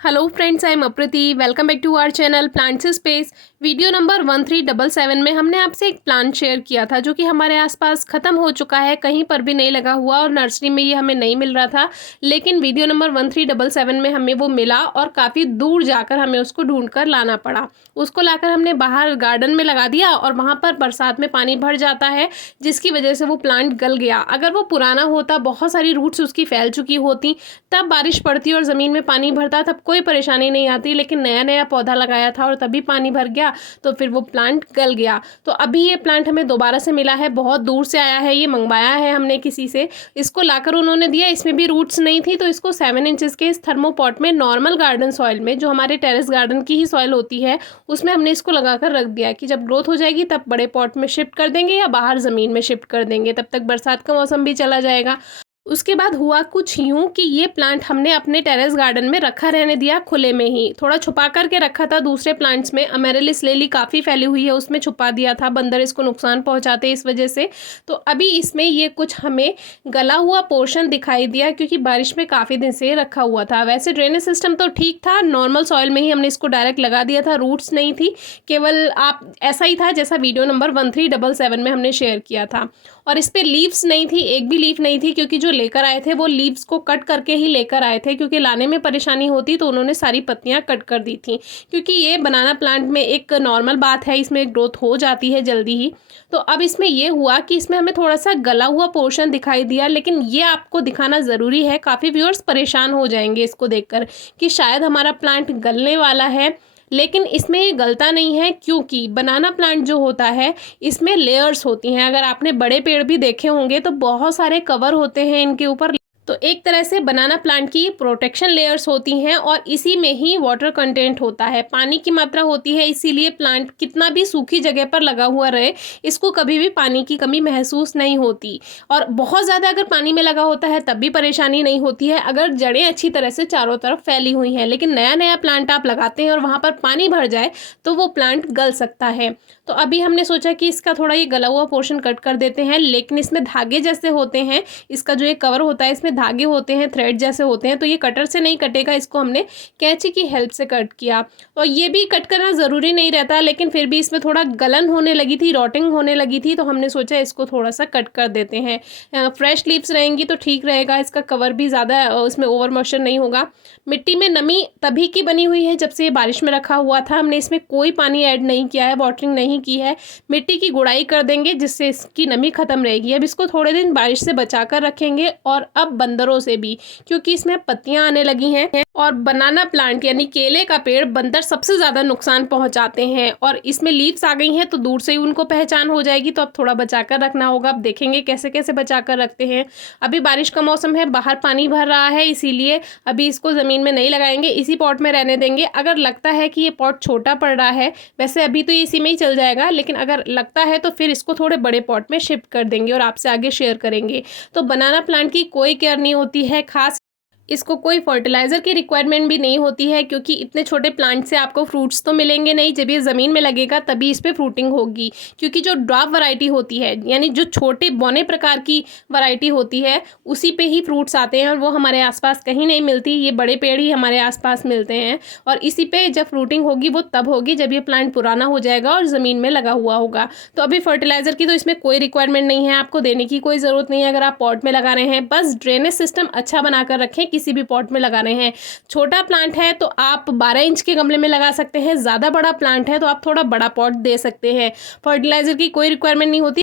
Hello friends, I am Aprati. Welcome back to our channel plants space. Video number 1377 में हमने आपसे एक plant share किया था जो कि हमारे आसपास ख़त्म हो चुका है, कहीं पर भी नहीं लगा हुआ और नर्सरी में ये हमें नहीं मिल रहा था। लेकिन वीडियो नंबर 1377 में हमें वो मिला और काफ़ी दूर जाकर हमें उसको ढूंढ कर लाना पड़ा। उसको लाकर हमने बाहर गार्डन में लगा दिया और वहाँ पर बरसात में पानी भर जाता है, जिसकी वजह से वो प्लांट गल गया। अगर वो पुराना होता, बहुत सारी रूट्स उसकी फैल चुकी होती, तब बारिश पड़ती और ज़मीन में पानी भरता, तब कोई परेशानी नहीं आती। लेकिन नया नया पौधा लगाया था और तभी पानी भर गया तो फिर वो प्लांट गल गया। तो अभी ये प्लांट हमें दोबारा से मिला है, बहुत दूर से आया है, ये मंगवाया है हमने किसी से। इसको लाकर उन्होंने दिया, इसमें भी रूट्स नहीं थी, तो इसको 7 इंचेस के इस थर्मोपॉट में नॉर्मल गार्डन सॉइल में, जो हमारे टेरेस गार्डन की ही सॉइल होती है, उसमें हमने इसको लगाकर रख दिया कि जब ग्रोथ हो जाएगी तब बड़े पॉट में शिफ्ट कर देंगे या बाहर ज़मीन में शिफ्ट कर देंगे। तब तक बरसात का मौसम भी चला जाएगा। उसके बाद हुआ कुछ यूं कि ये प्लांट हमने अपने टेरेस गार्डन में रखा रहने दिया, खुले में ही थोड़ा छुपा करके रखा था। दूसरे प्लांट्स में अमेरिलिस लिली काफ़ी फैली हुई है, उसमें छुपा दिया था, बंदर इसको नुकसान पहुंचाते इस वजह से। तो अभी इसमें ये कुछ हमें गला हुआ पोर्शन दिखाई दिया क्योंकि बारिश में काफ़ी दिन से रखा हुआ था। वैसे ड्रेनेज सिस्टम तो ठीक था, नॉर्मल सॉइल में ही हमने इसको डायरेक्ट लगा दिया था, रूट्स नहीं थी, केवल आप ऐसा ही था जैसा वीडियो नंबर 1377 में हमने शेयर किया था। और इस पर लीव्स नहीं थी, एक भी लीफ नहीं थी, क्योंकि जो लेकर आए थे वो लीव्स को कट करके ही लेकर आए थे, क्योंकि लाने में परेशानी होती तो उन्होंने सारी पत्तियां कट कर दी थी। क्योंकि ये बनाना प्लांट में एक नॉर्मल बात है, इसमें ग्रोथ हो जाती है जल्दी ही। तो अब इसमें ये हुआ कि इसमें हमें थोड़ा सा गला हुआ पोर्शन दिखाई दिया, लेकिन ये आपको दिखाना ज़रूरी है। काफ़ी व्यूअर्स परेशान हो जाएंगे इसको देखकर कि शायद हमारा प्लांट गलने वाला है, लेकिन इसमें ये गलता नहीं है, क्योंकि बनाना प्लांट जो होता है इसमें लेयर्स होती हैं। अगर आपने बड़े पेड़ भी देखे होंगे तो बहुत सारे कवर होते हैं इनके ऊपर। तो एक तरह से बनाना प्लांट की प्रोटेक्शन लेयर्स होती हैं और इसी में ही वाटर कंटेंट होता है, पानी की मात्रा होती है। इसीलिए प्लांट कितना भी सूखी जगह पर लगा हुआ रहे, इसको कभी भी पानी की कमी महसूस नहीं होती। और बहुत ज़्यादा अगर पानी में लगा होता है तब भी परेशानी नहीं होती है, अगर जड़ें अच्छी तरह से चारों तरफ फैली हुई हैं। लेकिन नया नया प्लांट आप लगाते हैं और वहाँ पर पानी भर जाए तो वो प्लांट गल सकता है। तो अभी हमने सोचा कि इसका थोड़ा ये गला हुआ पोर्शन कट कर देते हैं, लेकिन इसमें धागे जैसे होते हैं, इसका जो ये कवर होता है इसमें धागे होते हैं, थ्रेड जैसे होते हैं, तो ये कटर से नहीं कटेगा, इसको हमने कैंची की हेल्प से कट किया। और ये भी कट करना ज़रूरी नहीं रहता, लेकिन फिर भी इसमें थोड़ा गलन होने लगी थी, रॉटिंग होने लगी थी, तो हमने सोचा इसको थोड़ा सा कट कर देते हैं। फ्रेश लीव्स रहेंगी तो ठीक रहेगा, इसका कवर भी ज़्यादा इसमें ओवर मॉइस्चर नहीं होगा। मिट्टी में नमी तभी की बनी हुई है जब से ये बारिश में रखा हुआ था, हमने इसमें कोई पानी ऐड नहीं किया है, वाटरिंग नहीं की है। मिट्टी की गुड़ाई कर देंगे जिससे इसकी नमी खत्म रहेगी। अब इसको थोड़े दिन बारिश से बचा कर रखेंगे और अब बंदरों से भी, क्योंकि इसमें पत्तियां आने लगी हैं और बनाना प्लांट यानी केले का पेड़ बंदर सबसे ज़्यादा नुकसान पहुंचाते हैं। और इसमें लीव्स आ गई हैं तो दूर से ही उनको पहचान हो जाएगी, तो अब थोड़ा बचा कर रखना होगा। अब देखेंगे कैसे कैसे बचा कर रखते हैं। अभी बारिश का मौसम है, बाहर पानी भर रहा है, इसीलिए अभी इसको ज़मीन में नहीं लगाएंगे, इसी पॉट में रहने देंगे। अगर लगता है कि ये पॉट छोटा पड़ रहा है, वैसे अभी तो ये इसी में ही चल जाएगा, लेकिन अगर लगता है तो फिर इसको थोड़े बड़े पॉट में शिफ्ट कर देंगे और आपसे आगे शेयर करेंगे। तो बनाना प्लांट की कोई केयर नहीं होती है खास, इसको कोई फर्टिलाइज़र की रिक्वायरमेंट भी नहीं होती है, क्योंकि इतने छोटे प्लांट से आपको फ्रूट्स तो मिलेंगे नहीं। जब ये ज़मीन में लगेगा तभी इस पर फ्रूटिंग होगी, क्योंकि जो ड्वार्फ वैरायटी होती है यानी जो छोटे बौने प्रकार की वैरायटी होती है, उसी पे ही फ्रूट्स आते हैं और वो हमारे आसपास कहीं नहीं मिलती। ये बड़े पेड़ ही हमारे आसपास मिलते हैं और इसी पे जब फ्रूटिंग होगी वो तब होगी जब ये प्लांट पुराना हो जाएगा और ज़मीन में लगा हुआ होगा। तो अभी फर्टिलाइज़र की तो इसमें कोई रिक्वायरमेंट नहीं है, आपको देने की कोई ज़रूरत नहीं है अगर आप पॉट में लगा रहे हैं। बस ड्रेनेज सिस्टम अच्छा बनाकर रखें, किसी भी पॉट में लगा रहे हैं। छोटा प्लांट है तो आप 12 इंच के गमले में लगा सकते हैं, ज़्यादा बड़ा प्लांट है तो आप थोड़ा बड़ा पॉट दे सकते हैं। फर्टिलाइज़र की कोई रिक्वायरमेंट नहीं होती,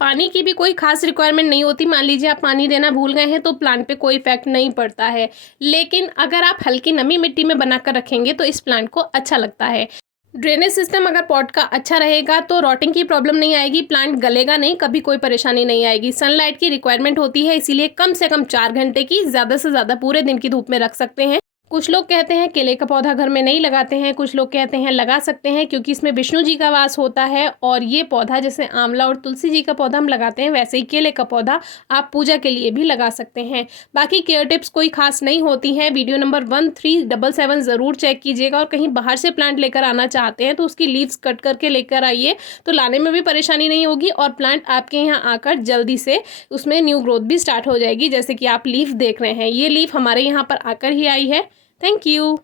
पानी की भी कोई खास रिक्वायरमेंट नहीं होती। मान लीजिए आप पानी देना भूल गए हैं तो प्लांट पे कोई इफेक्ट नहीं पड़ता है, लेकिन अगर आप हल्की नमी मिट्टी में बनाकर रखेंगे तो इस प्लांट को अच्छा लगता है। ड्रेनेज सिस्टम अगर पॉट का अच्छा रहेगा तो रॉटिंग की प्रॉब्लम नहीं आएगी, प्लांट गलेगा नहीं, कभी कोई परेशानी नहीं आएगी। सनलाइट की रिक्वायरमेंट होती है, इसीलिए कम से कम 4 घंटे की, ज़्यादा से ज़्यादा पूरे दिन की धूप में रख सकते हैं। कुछ लोग कहते हैं केले का पौधा घर में नहीं लगाते हैं, कुछ लोग कहते हैं लगा सकते हैं, क्योंकि इसमें विष्णु जी का वास होता है। और ये पौधा जैसे आंवला और तुलसी जी का पौधा हम लगाते हैं, वैसे ही केले का पौधा आप पूजा के लिए भी लगा सकते हैं। बाकी केयर टिप्स कोई खास नहीं होती हैं। वीडियो नंबर 1377 ज़रूर चेक कीजिएगा। और कहीं बाहर से प्लांट लेकर आना चाहते हैं तो उसकी लीव्स कट करके लेकर आइए, तो लाने में भी परेशानी नहीं होगी और प्लांट आपके यहाँ आकर जल्दी से उसमें न्यू ग्रोथ भी स्टार्ट हो जाएगी। जैसे कि आप लीफ देख रहे हैं, ये लीफ हमारे यहाँ पर आकर ही आई है। Thank you.